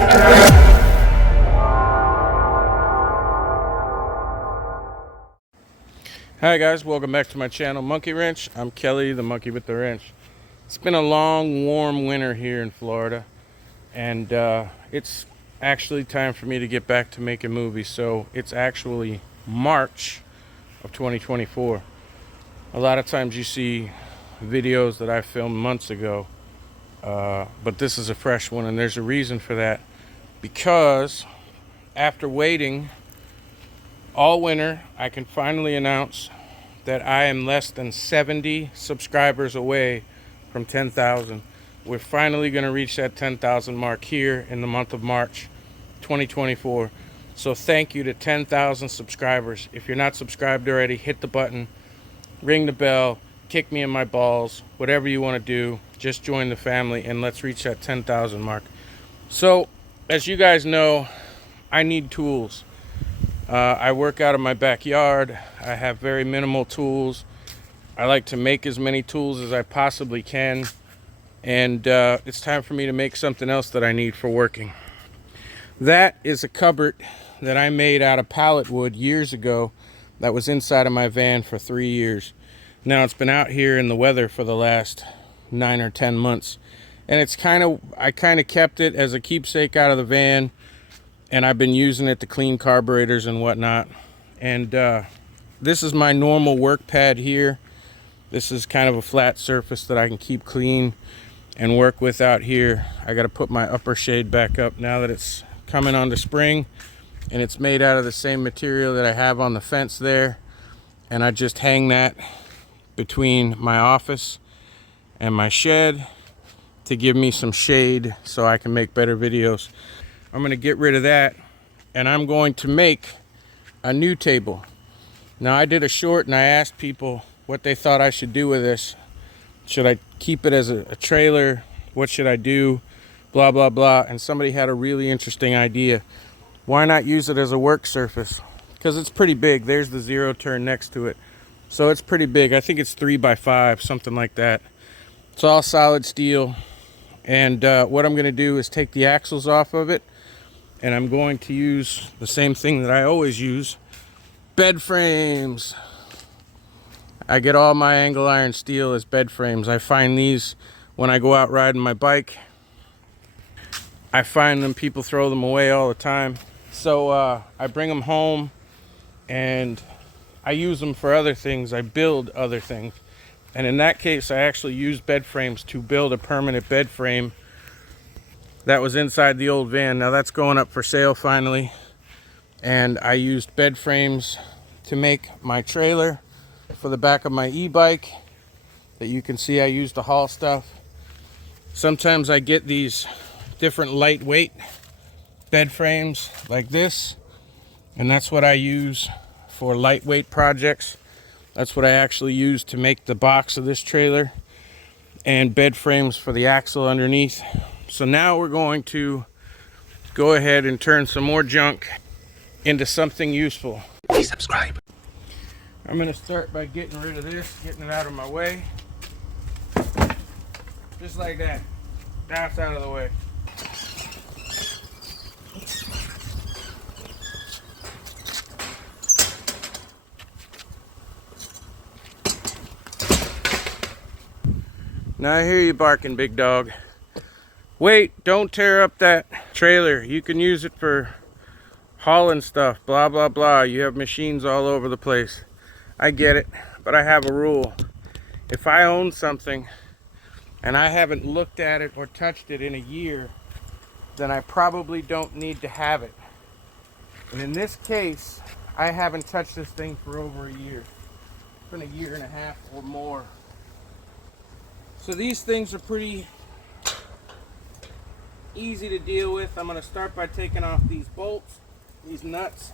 Hi guys, welcome back to my channel, Monkey Wrench. I'm Kelly, the monkey with the wrench. It's been a long, warm winter here in Florida, and it's actually time for me to get back to making movies. So it's actually March of 2024. A lot of times you see videos that I filmed months ago, but this is a fresh one, and there's a reason for that. Because after waiting all winter, I can finally announce that I am less than 70 subscribers away from 10,000. We're finally going to reach that 10,000 mark here in the month of March 2024. So thank you to 10,000 subscribers. If you're not subscribed already, hit the button, ring the bell, kick me in my balls, whatever you want to do. Just join the family and let's reach that 10,000 mark. So as you guys know, I need tools. I work out of my backyard. I have very minimal tools. I like to make as many tools as I possibly can. And it's time for me to make something else that I need for working. That is a cupboard that I made out of pallet wood years ago that was inside of my van for 3 years. Now it's been out here in the weather for the last 9 or 10 months. And I kind of kept it as a keepsake out of the van. And I've been using it to clean carburetors and whatnot. And this is my normal work pad here. This is kind of a flat surface that I can keep clean and work with out here. I got to put my upper shade back up now that it's coming on to spring. And it's made out of the same material that I have on the fence there. And I just hang that between my office and my shed to give me some shade so I can make better videos. I'm going to get rid of that, and I'm going to make a new table. Now, I did a short and I asked people what they thought I should do with this. Should I keep it as a trailer? What should I do? Blah, blah, blah. And somebody had a really interesting idea. Why not use it as a work surface? Because it's pretty big. There's the zero turn next to it. So it's pretty big. I think it's 3x5, something like that. It's all solid steel. And what I'm going to do is take the axles off of it. And I'm going to use the same thing that I always use, bed frames. I get all my angle iron steel as bed frames. I find these when I go out riding my bike. I find them, people throw them away all the time. So I bring them home and I use them for other things. I build other things. And in that case, I actually used bed frames to build a permanent bed frame that was inside the old van. Now that's going up for sale finally. And I used bed frames to make my trailer for the back of my e-bike that you can see I used to haul stuff. Sometimes I get these different lightweight bed frames like this, and that's what I use for lightweight projects. That's what I actually use to make the box of this trailer, and bed frames for the axle underneath. So now we're going to go ahead and turn some more junk into something useful. Please subscribe. I'm going to start by getting rid of this, getting it out of my way. Just like that. That's out of the way. Now I hear you barking, big dog. Wait, don't tear up that trailer. You can use it for hauling stuff, blah, blah, blah. You have machines all over the place. I get it, but I have a rule. If I own something and I haven't looked at it or touched it in a year, then I probably don't need to have it. And in this case, I haven't touched this thing for over a year. It's been a year and a half or more. So these things are pretty easy to deal with. I'm going to start by taking off these bolts, these nuts,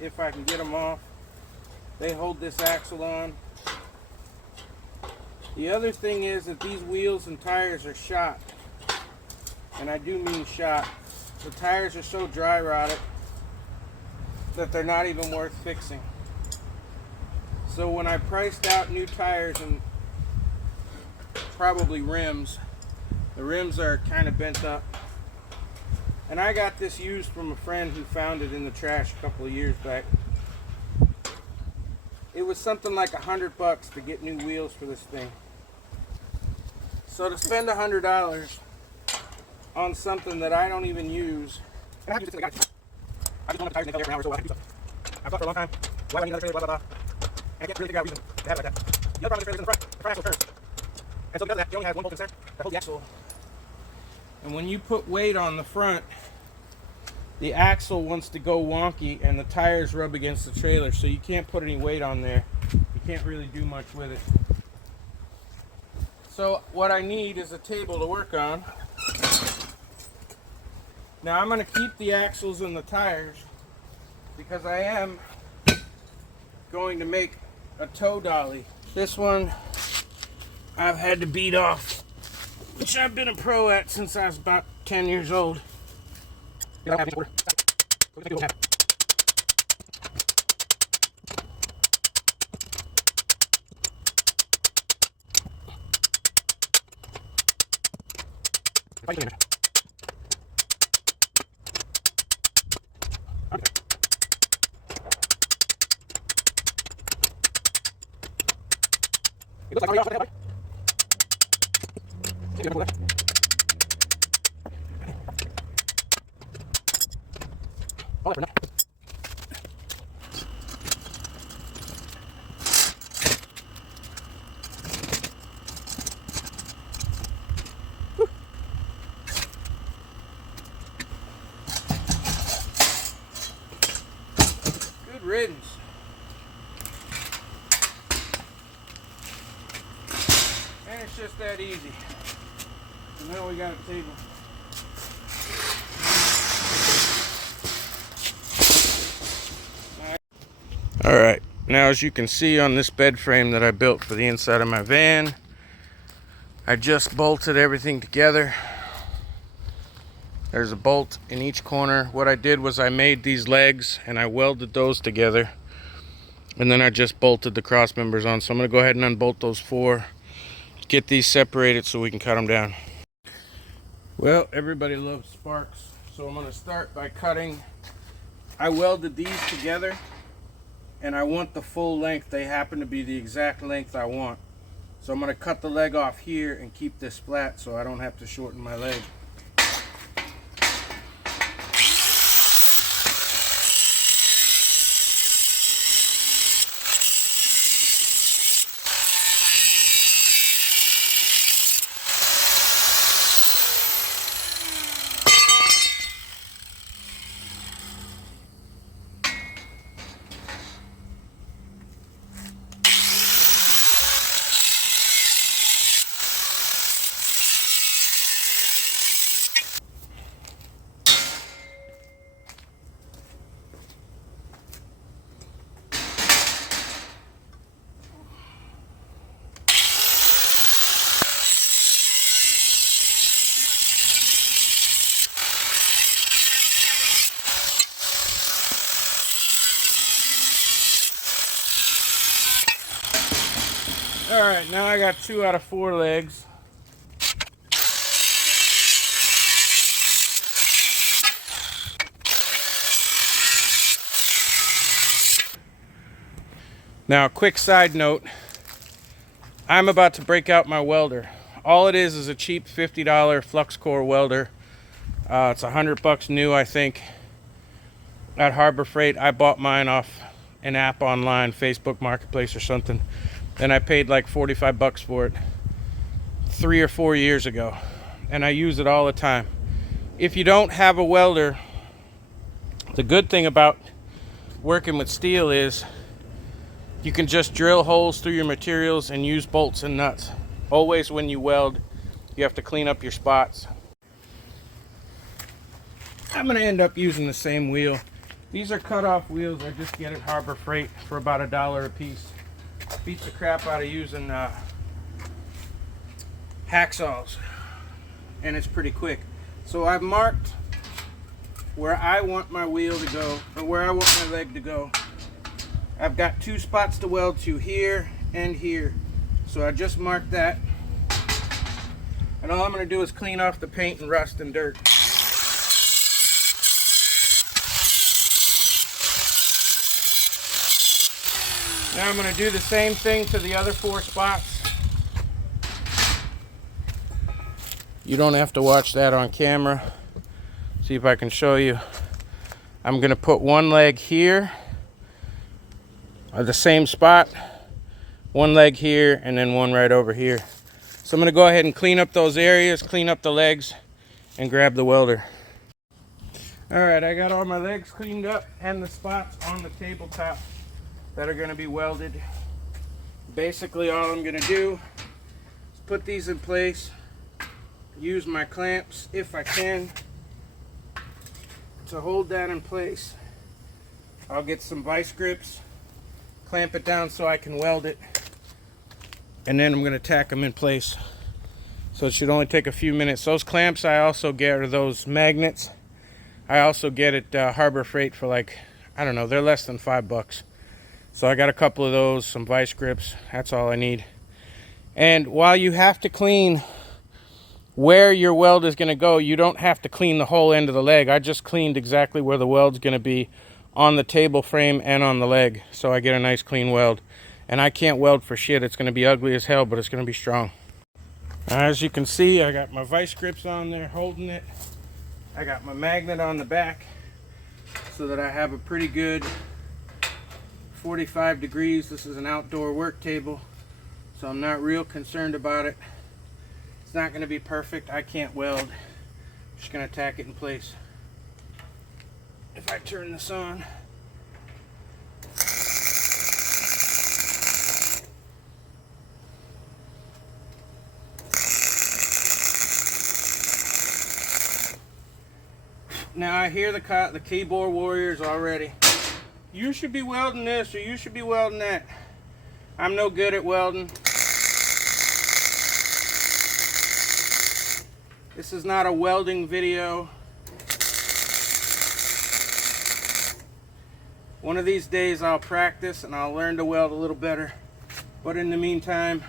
if I can get them off. They hold this axle on. The other thing is that these wheels and tires are shot, and I do mean shot. The tires are so dry rotted that they're not even worth fixing. So when I priced out new tires and probably rims, the rims are kind of bent up. And I got this used from a friend who found it in the trash a couple of years back. It was something like $100 to get new wheels for this thing. So to spend $100 on something that I don't even use. And I have to use this thing. I just don't have the tires and they fell every hour, so I have to do something. I've thought for a long time, why do I need another trailer, blah, blah, blah. And I can't really figure out a reason to have it like that. The other problem with the trailer is in the front. The front axle turns. And so because of that, you only have one bolt in the center that holds the axle. And when you put weight on the front, the axle wants to go wonky and the tires rub against the trailer, so you can't put any weight on there. You can't really do much with it. So what I need is a table to work on. Now I'm going to keep the axles and the tires because I am going to make a tow dolly. This one I've had to beat off, which I've been a pro at since I was about 10 years old. It looks like buddy. Good riddance. And it's just that easy. So now we got a table. Alright, now as you can see on this bed frame that I built for the inside of my van, I just bolted everything together. There's a bolt in each corner. What I did was I made these legs and I welded those together. And then I just bolted the cross members on. So I'm going to go ahead and unbolt those four. Get these separated so we can cut them down. Well, everybody loves sparks. So I'm going to start by cutting. I welded these together. And I want the full length. They happen to be the exact length I want. So I'm going to cut the leg off here and keep this flat so I don't have to shorten my leg. Alright, now I got 2 out of 4 legs. Now, a quick side note. I'm about to break out my welder. All it is a cheap $50 flux core welder. It's $100 new, I think, at Harbor Freight. I bought mine off an app online, Facebook Marketplace or something. And I paid like $45 for it 3 or 4 years ago. And I use it all the time. If you don't have a welder, the good thing about working with steel is you can just drill holes through your materials and use bolts and nuts. Always when you weld, you have to clean up your spots. I'm going to end up using the same wheel. These are cut-off wheels I just get at Harbor Freight for about $1 a piece. Beats the crap out of using hacksaws, and it's pretty quick. So I've marked where I want my wheel to go, or where I want my leg to go. I've got 2 spots to weld to, here and here. So I just marked that, and all I'm going to do is clean off the paint and rust and dirt. Now I'm going to do the same thing to the other 4 spots. You don't have to watch that on camera. See if I can show you. I'm going to put one leg here at the same spot, one leg here, and then one right over here. So I'm going to go ahead and clean up those areas, clean up the legs, and grab the welder. Alright, I got all my legs cleaned up and the spots on the tabletop that are going to be welded. Basically all I'm going to do is put these in place, use my clamps if I can to hold that in place. I'll get some vice grips, clamp it down so I can weld it, and then I'm going to tack them in place. So it should only take a few minutes. Those clamps I also get are those magnets. I also get at Harbor Freight for like, I don't know, they're less than $5. So I got a couple of those, some vice grips. That's all I need. And while you have to clean where your weld is going to go, you don't have to clean the whole end of the leg. I just cleaned exactly where the weld's going to be on the table frame and on the leg, so I get a nice clean weld. And I can't weld for shit. It's going to be ugly as hell, but it's going to be strong. As you can see, I got my vice grips on there holding it. I got my magnet on the back so that I have a pretty good 45 degrees. This is an outdoor work table, so I'm not real concerned about it. It's not going to be perfect. I can't weld. I'm just going to tack it in place. If I turn this on, now I hear the keyboard warriors already. You should be welding this or you should be welding that. I'm no good at welding. This is not a welding video. One of these days I'll practice and I'll learn to weld a little better. But in the meantime,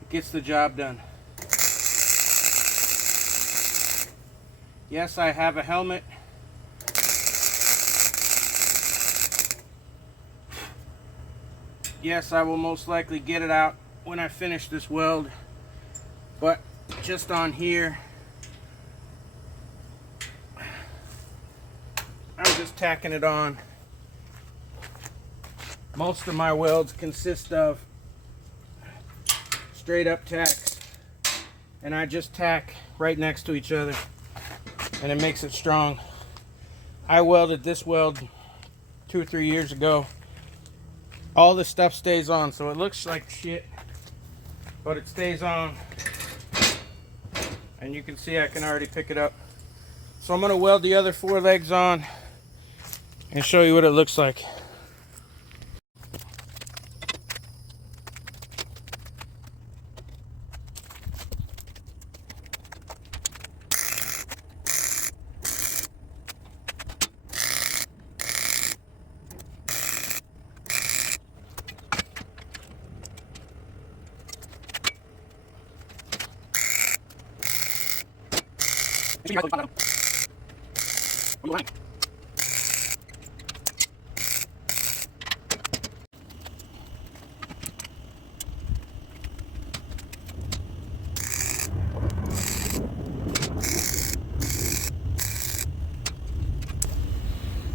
it gets the job done. Yes, I have a helmet. Yes, I will most likely get it out when I finish this weld. But just on here, I'm just tacking it on. Most of my welds consist of straight up tacks, and I just tack right next to each other, and it makes it strong. I welded this weld 2 or 3 years ago. All this stuff stays on, so it looks like shit, but it stays on. And you can see I can already pick it up. So I'm going to weld the other 4 legs on and show you what it looks like.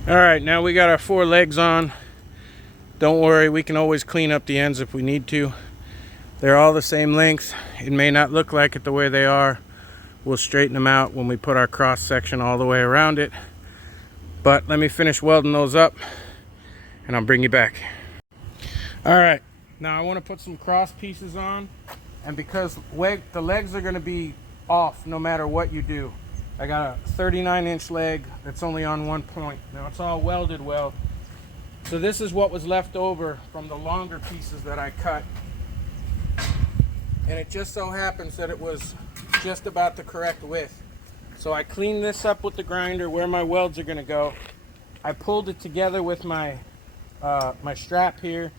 All right, now we got our 4 legs on. Don't worry, we can always clean up the ends if we need to. They're all the same length. It may not look like it the way they are. We'll straighten them out when we put our cross section all the way around it. But let me finish welding those up and I'll bring you back. All right, now I want to put some cross pieces on, and because the legs are going to be off no matter what you do. I got a 39-inch leg that's only on 1 point. Now it's all welded well. So this is what was left over from the longer pieces that I cut. And it just so happens that it was just about the correct width. So I cleaned this up with the grinder where my welds are going to go. I pulled it together with my my strap here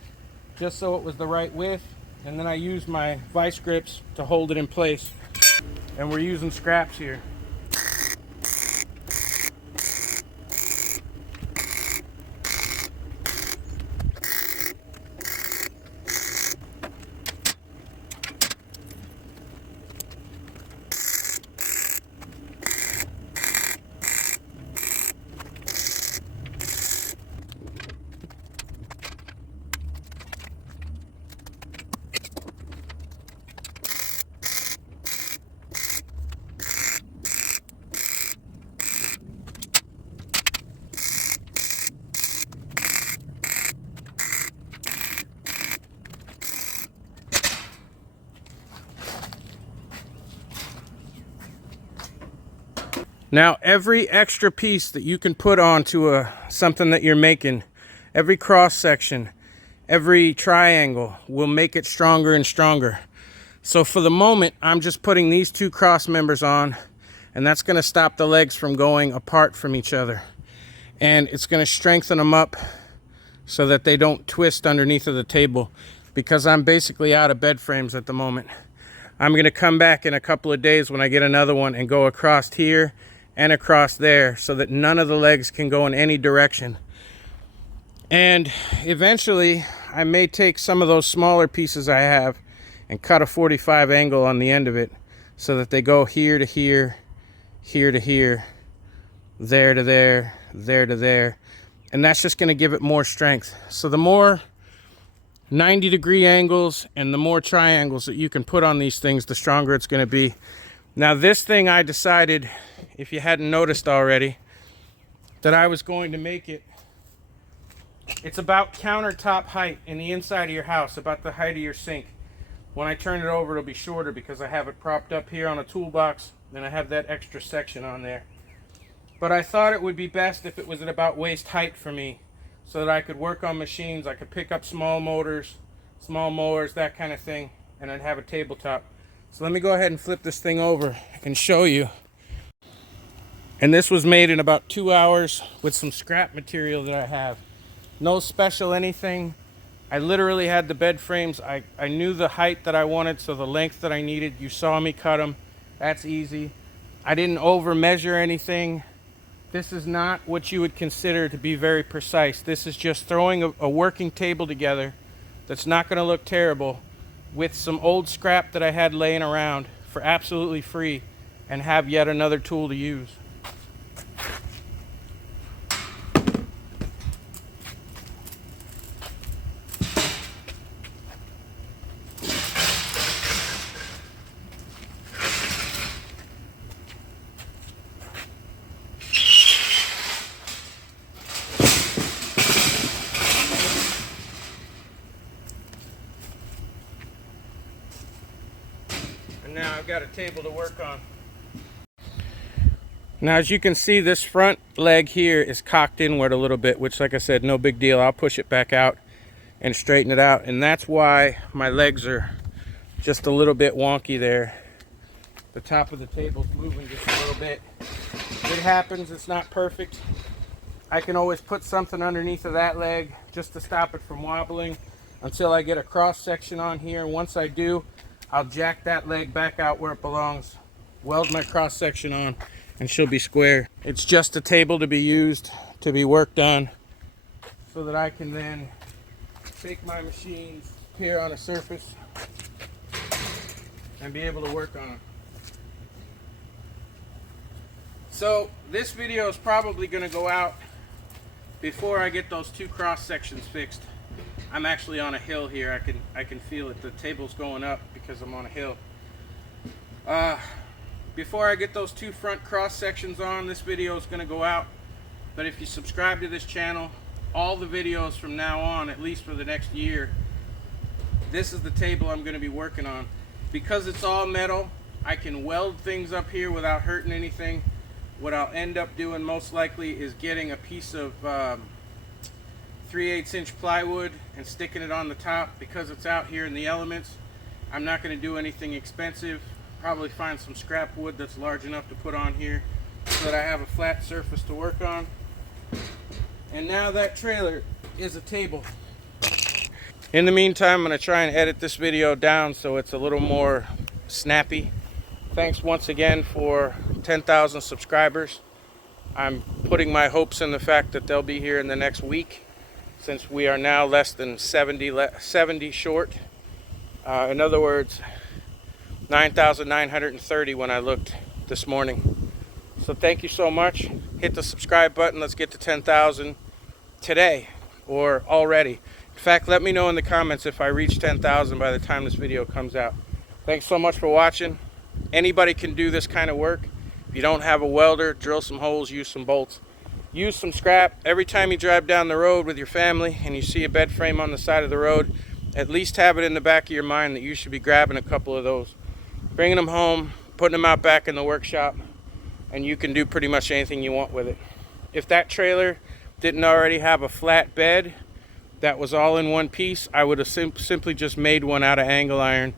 just so it was the right width, and then I used my vice grips to hold it in place. And we're using scraps here. Now, every extra piece that you can put onto something that you're making, every cross section, every triangle will make it stronger and stronger. So for the moment, I'm just putting these two cross members on, and that's going to stop the legs from going apart from each other. And it's going to strengthen them up so that they don't twist underneath of the table, because I'm basically out of bed frames at the moment. I'm going to come back in a couple of days when I get another one and go across here and across there so that none of the legs can go in any direction. And eventually I may take some of those smaller pieces I have and cut a 45 angle on the end of it so that they go here to here, here to here, there to there, there to there. And that's just going to give it more strength. So the more 90-degree angles and the more triangles that you can put on these things, the stronger it's going to be. Now this thing, I decided, if you hadn't noticed already, that I was going to make it, it's about countertop height in the inside of your house, about the height of your sink. When I turn it over, it'll be shorter because I have it propped up here on a toolbox, and I have that extra section on there. But I thought it would be best if it was at about waist height for me, so that I could work on machines. I could pick up small motors, small mowers, that kind of thing, and I'd have a tabletop. So let me go ahead and flip this thing over and show you. And this was made in about 2 hours with some scrap material that I have. No special anything. I literally had the bed frames. I knew the height that I wanted, so the length that I needed. You saw me cut them. That's easy. I didn't over measure anything. This is not what you would consider to be very precise. This is just throwing a working table together that's not going to look terrible with some old scrap that I had laying around for absolutely free, and have yet another tool to use. Now I've got a table to work on. Now, as you can see, this front leg here is cocked inward a little bit, which, like I said, no big deal. I'll push it back out and straighten it out, and that's why my legs are just a little bit wonky there. The top of the table's moving just a little bit. It happens. It's not perfect. I can always put something underneath of that leg just to stop it from wobbling until I get a cross section on here. And once I do, I'll jack that leg back out where it belongs, weld my cross section on, and she'll be square. It's just a table to be used, to be worked on, so that I can then take my machines here on a surface and be able to work on them. So this video is probably going to go out before I get those two cross sections fixed. I'm actually on a hill here. I can feel it. The table's going up because I'm on a hill. Before I get those two front cross sections on, this video is going to go out. But if you subscribe to this channel, all the videos from now on, at least for the next year, this is the table I'm going to be working on. Because it's all metal, I can weld things up here without hurting anything. What I'll end up doing most likely is getting a piece of 3/8 inch plywood and sticking it on the top. Because it's out here in the elements, I'm not going to do anything expensive. Probably find some scrap wood that's large enough to put on here so that I have a flat surface to work on. And now that trailer is a table. In the meantime, I'm going to try and edit this video down so it's a little more snappy. Thanks once again for 10,000 subscribers. I'm putting my hopes in the fact that they'll be here in the next week, since we are now less than 70 short. In other words, 9,930 when I looked this morning. So thank you so much. Hit the subscribe button. Let's get to 10,000 today or already. In fact, let me know in the comments if I reach 10,000 by the time this video comes out. Thanks so much for watching. Anybody can do this kind of work. If you don't have a welder, drill some holes, use some bolts. Use some scrap. Every time you drive down the road with your family and you see a bed frame on the side of the road, at least have it in the back of your mind that you should be grabbing a couple of those, bringing them home, putting them out back in the workshop. and you can do pretty much anything you want with it. If that trailer didn't already have a flat bed that was all in one piece, I would have simply just made one out of angle iron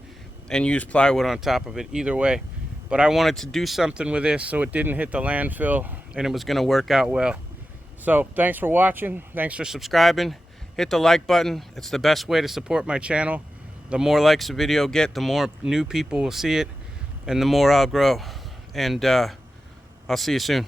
and used plywood on top of it, either way. But I wanted to do something with this so it didn't hit the landfill and it was going to work out well. So thanks for watching, thanks for subscribing. Hit the like button. It's the best way to support my channel. The more likes a video get, the more new people will see it and the more I'll grow. And I'll see you soon.